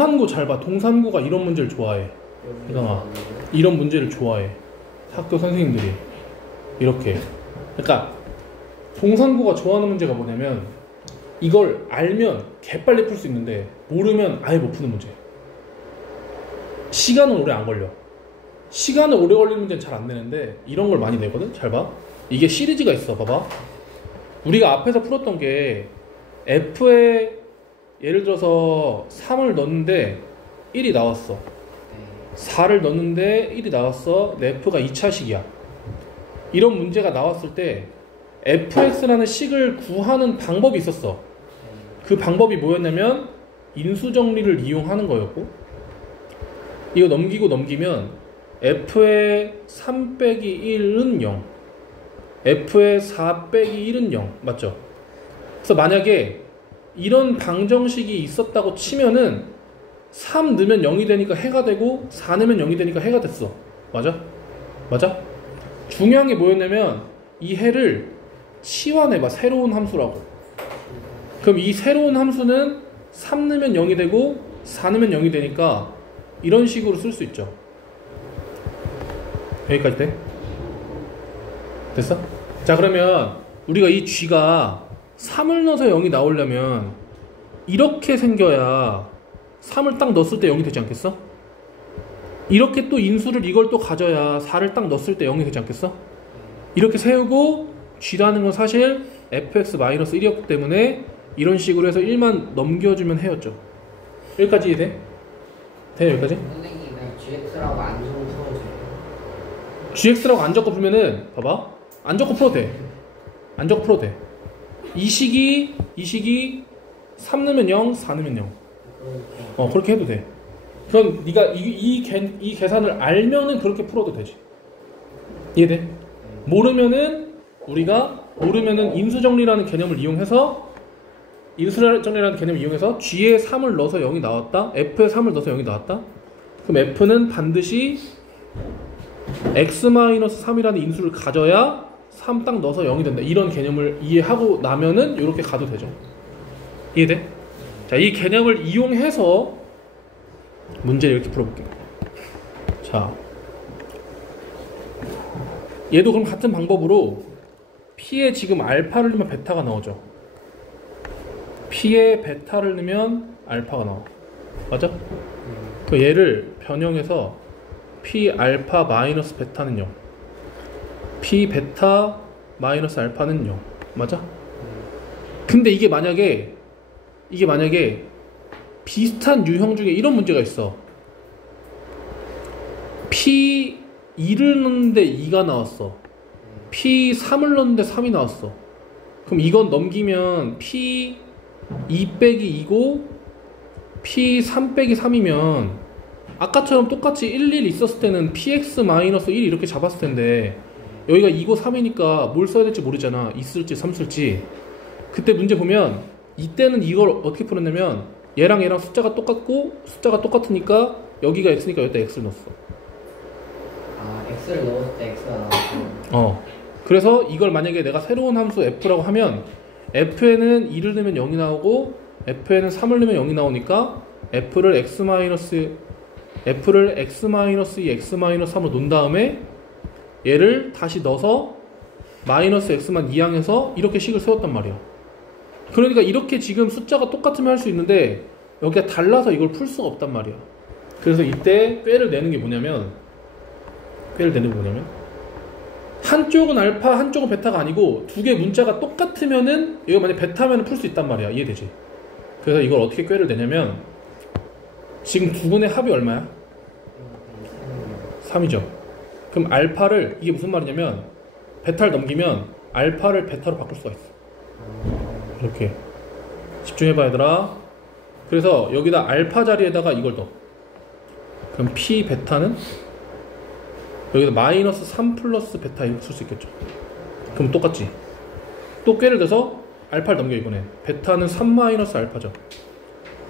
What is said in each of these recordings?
동산구 잘 봐. 동산구가 이런 문제를 좋아해. 희강아, 이런 문제를 좋아해. 학교 선생님들이 이렇게. 그러니까 동산구가 좋아하는 문제가 뭐냐면 이걸 알면 개빨리 풀 수 있는데 모르면 아예 못 푸는 문제. 시간은 오래 안 걸려. 시간을 오래 걸리는 문제는 잘 안 내는데 이런 걸 많이 내거든. 잘 봐. 이게 시리즈가 있어. 봐봐. 우리가 앞에서 풀었던 게 F에 예를 들어서 3을 넣었는데 1이 나왔어. 4를 넣었는데 1이 나왔어. F가 2차식이야. 이런 문제가 나왔을 때 fx라는 식을 구하는 방법이 있었어. 그 방법이 뭐였냐면 인수정리를 이용하는 거였고, 이거 넘기고 넘기면 f의 3 빼기 1은 0, f의 4 빼기 1은 0 맞죠? 그래서 만약에 이런 방정식이 있었다고 치면은 3 넣으면 0이 되니까 해가 되고 4 넣으면 0이 되니까 해가 됐어. 맞아? 맞아? 중요한 게 뭐였냐면 이 해를 치환해봐. 새로운 함수라고. 그럼 이 새로운 함수는 3 넣으면 0이 되고 4 넣으면 0이 되니까 이런 식으로 쓸 수 있죠. 여기까지 돼? 됐어? 자, 그러면 우리가 이 g가 3을 넣어서 0이 나오려면 이렇게 생겨야 3을 딱 넣었을 때 0이 되지 않겠어? 이렇게 또 인수를 이걸 또 가져야 4를 딱 넣었을 때 0이 되지 않겠어? 이렇게 세우고 g라는 건 사실 fx-1이었기 때문에 이런 식으로 해서 1만 넘겨주면 해였죠. 여기까지 이해돼? 돼? 여기까지? 선생님 그냥 gx라고 안 적고 풀어도 돼요? gx라고 안 적고 풀면은 봐봐. 안 적고 풀어도 돼. 안 적고 풀어도 돼. 이 식이 3 넣으면 0, 4 넣으면 0. 그렇게 해도 돼. 그럼 네가 이 계산을 알면은 그렇게 풀어도 되지. 이해돼? 모르면은 인수정리라는 개념을 이용해서 g에 3을 넣어서 0이 나왔다. f에 3을 넣어서 0이 나왔다. 그럼 f는 반드시 x-3이라는 인수를 가져야 3 딱 넣어서 0이 된다. 이런 개념을 이해하고 나면은 이렇게 가도 되죠. 이해돼? 자, 이 개념을 이용해서 문제를 이렇게 풀어볼게요. 자, 얘도 그럼 같은 방법으로 P에 지금 알파를 넣으면 베타가 나오죠. P에 베타를 넣으면 알파가 나와. 맞아? 그 얘를 변형해서 P 알파 마이너스 베타는 0, P 베타 마이너스 알파는 0. 맞아? 근데 이게 만약에 비슷한 유형 중에 이런 문제가 있어. P2를 넣는데 2가 나왔어. P3을 넣는데 3이 나왔어. 그럼 이건 넘기면 P2 빼기 2고 P3 빼기 3이면 아까처럼 똑같이 1, 1 있었을 때는 PX-1 이렇게 잡았을 텐데 여기가 2고 3이니까 뭘 써야 될지 모르잖아. 2 쓸지 3 쓸지. 그때 문제 보면 이때는 이걸 어떻게 풀었냐면 얘랑 숫자가 똑같고 숫자가 똑같으니까 여기가 x니까 여기다 x를 넣었어. 아, x를 넣었을 때 x가 나왔고. 그래서 이걸 만약에 내가 새로운 함수 f라고 하면 f에는 2를 넣으면 0이 나오고 f에는 3을 넣으면 0이 나오니까 f를 x-2 x-3으로 놓은 다음에 얘를 다시 넣어서 마이너스 x만 이항해서 이렇게 식을 세웠단 말이야. 그러니까 이렇게 지금 숫자가 똑같으면 할 수 있는데 여기가 달라서 이걸 풀 수가 없단 말이야. 그래서 이때 꾀를 내는 게 뭐냐면 한쪽은 알파 한쪽은 베타가 아니고 두 개 문자가 똑같으면은 이거 만약 베타면은 풀 수 있단 말이야. 이해되지? 그래서 이걸 어떻게 꾀를 내냐면 지금 두 분의 합이 얼마야? 3이죠. 그럼 알파를, 이게 무슨 말이냐면 베타를 넘기면 알파를 베타로 바꿀 수가 있어. 이렇게 집중해봐 얘들아. 그래서 여기다 알파 자리에다가 이걸 넣어. 그럼 P 베타는 여기다 마이너스 3 플러스 베타 이렇게 쓸 수 있겠죠. 그럼 똑같지. 또 꾀를 내서 알파를 넘겨. 이번에 베타는 3 마이너스 알파죠.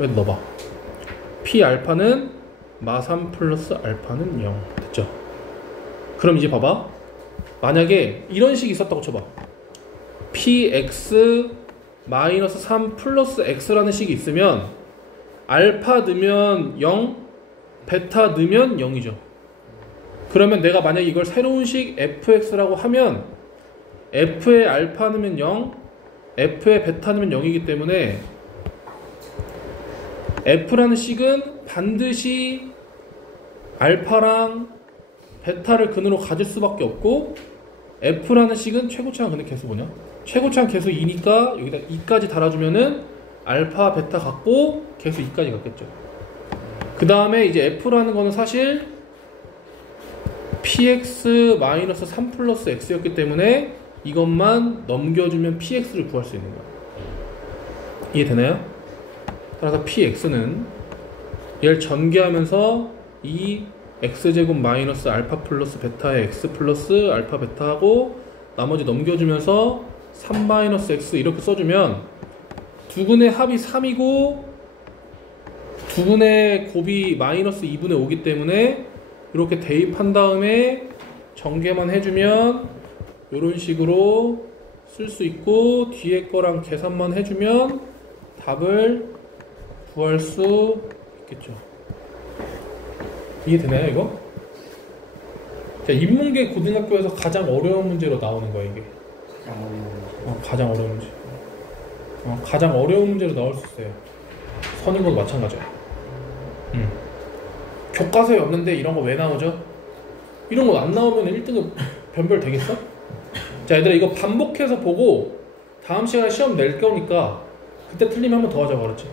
여기다 넣어봐. P 알파는 마3 플러스 알파는 0 됐죠. 그럼 이제 봐봐. 만약에 이런 식이 있었다고 쳐봐. px 마이너스 3 플러스 x라는 식이 있으면 알파 넣으면 0, 베타 넣으면 0이죠. 그러면 내가 만약에 이걸 새로운 식 fx라고 하면 f에 알파 넣으면 0, f에 베타 넣으면 0이기 때문에 f라는 식은 반드시 알파랑 베타를 근으로 가질 수밖에 없고, f라는 식은 최고차항 근의 개수 뭐냐? 최고차항 개수 2니까 여기다 2까지 달아주면은 알파, 베타 같고 개수 2까지 같겠죠. 그 다음에 이제 f라는 거는 사실 px-3 플러스 x였기 때문에 이것만 넘겨주면 px를 구할 수 있는 거야. 이해되나요? 따라서 px는 얘를 전개하면서 이 x제곱 마이너스 알파 플러스 베타의 x 플러스 알파 베타하고 나머지 넘겨주면서 3 마이너스 x 이렇게 써주면 두근의 합이 3이고 두근의 곱이 마이너스 2분의 5기 때문에 이렇게 대입한 다음에 전개만 해주면 이런 식으로 쓸 수 있고, 뒤에 거랑 계산만 해주면 답을 구할 수 있겠죠. 이해되나요 이거? 자, 인문계 고등학교에서 가장 어려운 문제로 나오는 거야 이게. 가장 어려운 문제. 가장 어려운 문제로 나올 수 있어요. 선행도 마찬가지야. 교과서에 없는데 이런 거 왜 나오죠? 이런 거 안 나오면 1등급 변별 되겠어? 자, 얘들아 이거 반복해서 보고 다음 시간에 시험 낼 거니까 그때 틀리면 한 번 더 하자고 그랬지.